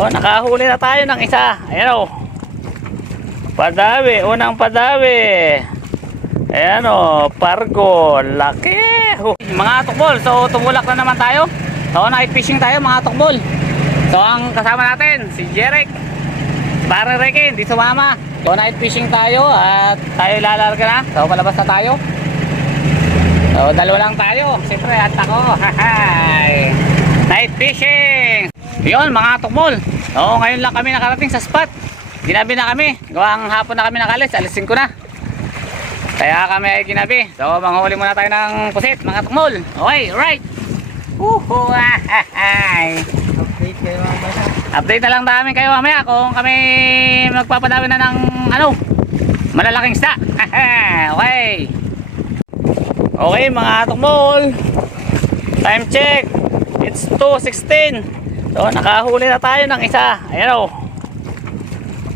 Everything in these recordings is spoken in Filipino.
So, nakahuli na tayo ng isa. Ayan o. Padawi. Unang padawi. Ayan o. Pargo. Laki. Mga tukbol. So, tumulak na naman tayo. So, night fishing tayo mga tukbol. So, ang kasama natin, si Jeric. Parang Rekin, di sumama. So, night fishing tayo at tayo lalarga na. So, malabas na tayo. So, dalawa lang tayo. Siyempre, at ako. Hahay. Night fishing. Yun, mga tukmol. So, ngayon lang kami nakarating sa spot. Ginabi na kami. Gawang hapon na kami nakalis. Alis 5 na. Kaya kami ay ginabi. So, manghuli muna tayo ng pusit, mga tukmol. Okay, right. Hahay. Update kayo mamaya. Update na lang namin kayo mamaya kung kami magpapadawi na ng malalaking isda. Okay. Okay mga tukmol. Time check. It's 2:16. So nakahuli na tayo ng isa. Ayan o.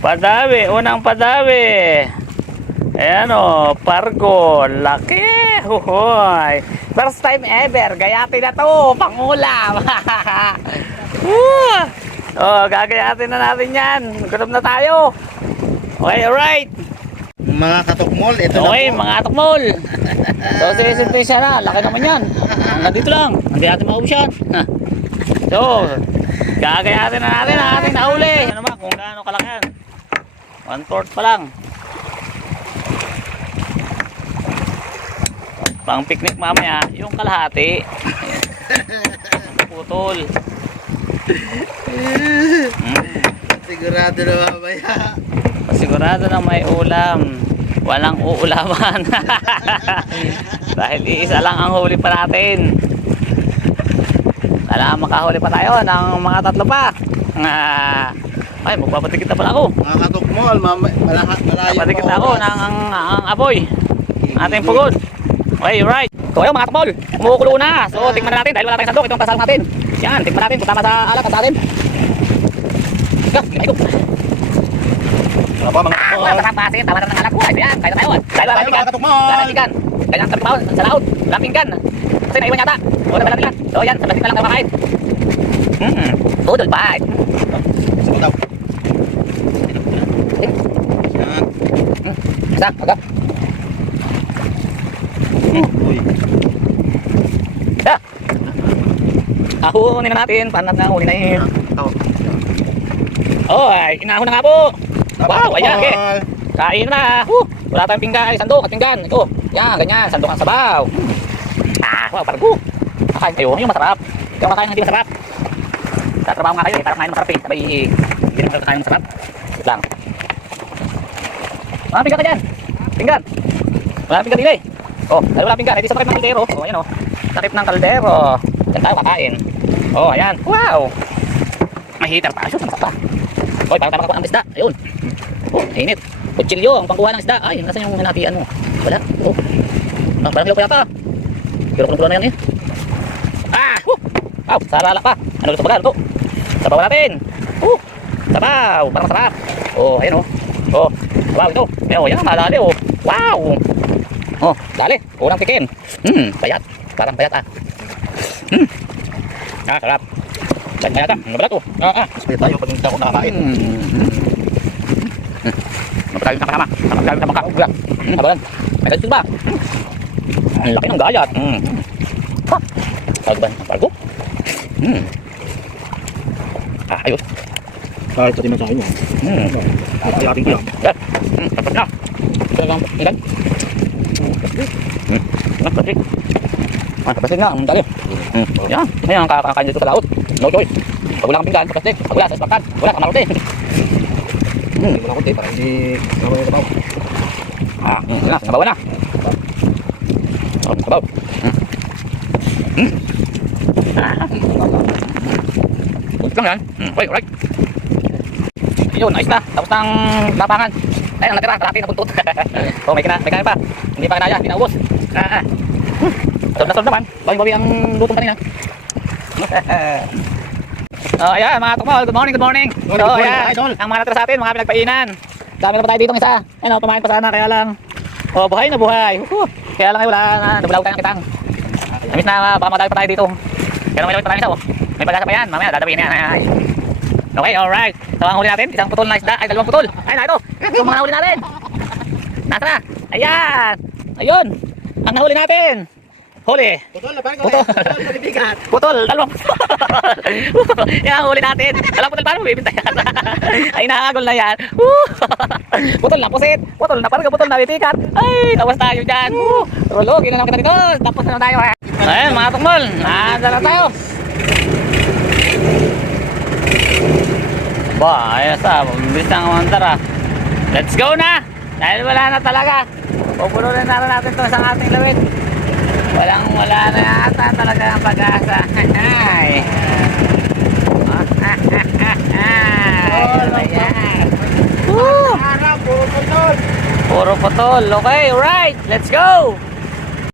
Padawi. Unang padawi. Ayan o. Pargo. Laki. Huhoy. First time ever. Gayatin na to. Pangulam. Oh, gagayatin na natin yan. Gutom na tayo. Okay, alright. Mga katukmol, ito Okay, na po. mga tukmol. So, sinisintay siya na. Laki naman yan. Hanggang dito lang. Hindi natin maubos yan. So, gagayatin na natin ang ating nahuli. Ano naman, kung gaano kalaki yan. 1/4 pa lang. Pang picnic mamaya, yung kalahati. Putol. Sigurado na mamaya. Sigurado na may ulam. Walang uulaman. Dahil iisa lang ang huli pa natin. Kailangan makahuli pa tayo ng mga 3 pa. Ay, magpapatikit na pala ako. Mga katukmol, malayo. Papatikit na ako ng ang apoy. Ating pugod. Okay, right. So ayun mga tukmol, kumukulo na. So tingnan natin dahil wala tayong sandok. Ito ang kasal natin. Yan, tingnan natin kung tama sa alat at sa atin. Ikaw. Apa mga katukmol? Wala tayong pasin, tama na ng alat ko. Ayan, kaya na tayo. Dahil wala tayong mga katukmol. pinggan. Kailangan sa pao sa laot. Walang pinggan. Kasi naiwan yata. O na pala. So yan, sa plastic na lang tayo makain. Udol pa. Sige daw. Yan. Isa, agad. Uy. Da. Ahunin na natin. Panat na huli na yun. Ito. Oh, ay, inahon na nga po. Wow, ayan, okay. Kain na. Wala tayong pinggan, sandok at pinggan. Ito, yan, ganyan, sandok ang sabaw. Wow, parang kakain kayo, yung masarap. Yung kakain hindi masarap. Tatrabaho nga kayo, parang kain masarap eh. Sabay, hindi naman kakain masarap. Wait lang. Mga pinggan ka dyan. Pinggan. Wala pinggan din eh. Oh, dahil wala pinggan, edi sa takip ng kaldero. Oh, ayan oh. Takip ng kaldero. Yan tayo kakain. Oh, ayan. Wow. May heater pa. Ayos, masarap pa. Oy, parang tama ka po ang isda. Ayun. Oh, init. Kutsilyo, ang pangkuha ng isda. Ay, nasan yung hinatian mo? Wala. Oh. Parang hilaw pa yata. Pero kulong-kulong na yan eh. Wow, sarala pa. Ano gusto ba? Ito. Sabaw natin. Sabaw. Parang masarap. Oh, ayun oh. Oh, wow, ito. Oh, yan, madali oh. Wow. Oh, dali. Unang tikim. Payat. Parang payat ah. Sarap. Payat ah. Ano ba ito? Spray tayo pag hindi ako nakakain. Mapagayos na kasama. Mapagayos na makakugla. Habalan. May ganito ba? Ang laki ng gayat. Pagban ang pargo. Ayos. Kahit sa dimensahin nyo. Kakayatin ko lang. Tapos na. Talagang ilan? Napasig. Napasig na. Ang dali. Yan. Yan ang kakakain dito sa laot. No choice. Pag wala kang pinggan, kapasig. Pag wala sa espartan. Wala kang marote. Hindi mo na kunti para hindi naman yung sabaw. Yan na. Sinabawan na. Sabaw. Kunti lang yan. Okay, alright. Yun, ayos na. Tapos ng lapangan. Ay, ang natira, kalahati na buntot. Oh, may kinain pa. Hindi pa kinaya, hindi naubos. Solve naman. Bawi-bawi ang lutong kanina. Ayan, mga tukmol. Good morning, good morning. So, ayan, ang mga natira sa atin, mga pinagpainan. Dami na pa tayo ditong isa. Ayun, kumain pa sana, kaya lang. Oh, buhay na buhay. Kaya lang ay wala na, nabulaw tayo ng kitang. Imbis na baka madami pa tayo dito. Kaya may lawit pa tayo isa, oh. May pag-asa pa yan, mamaya, dadabihin na yan. Okay, alright. So ang huli natin, isang putol na isda, ay dalawang putol. Ay na ito. So mga huli natin. Nasa na? Ayan. Ayun. Ang nahuli natin. Huli. Putol na parang Putol. Bibigat. Putol, dalawang putol. Yan ang huli natin. Dalawang putol, paano bibinta yan? Ay, nakagol na yan. Putol na pusit. Putol na parang putol na bitikat. Ay, tawas tayo dyan. Tulog, yun na naman kita dito. Tapos na tayo. Ayun, mga tukmol. Nadala tayo. Ba, ayos mabilis na ang mandar ah. Let's go na. Dahil wala na talaga. Pupunurin na natin ito sa ating lawit. Wala na yata talaga ang pag-asa. Ay. Ayan. Woo! Harap, puro putol. Puro putol. Okay, alright. Let's go.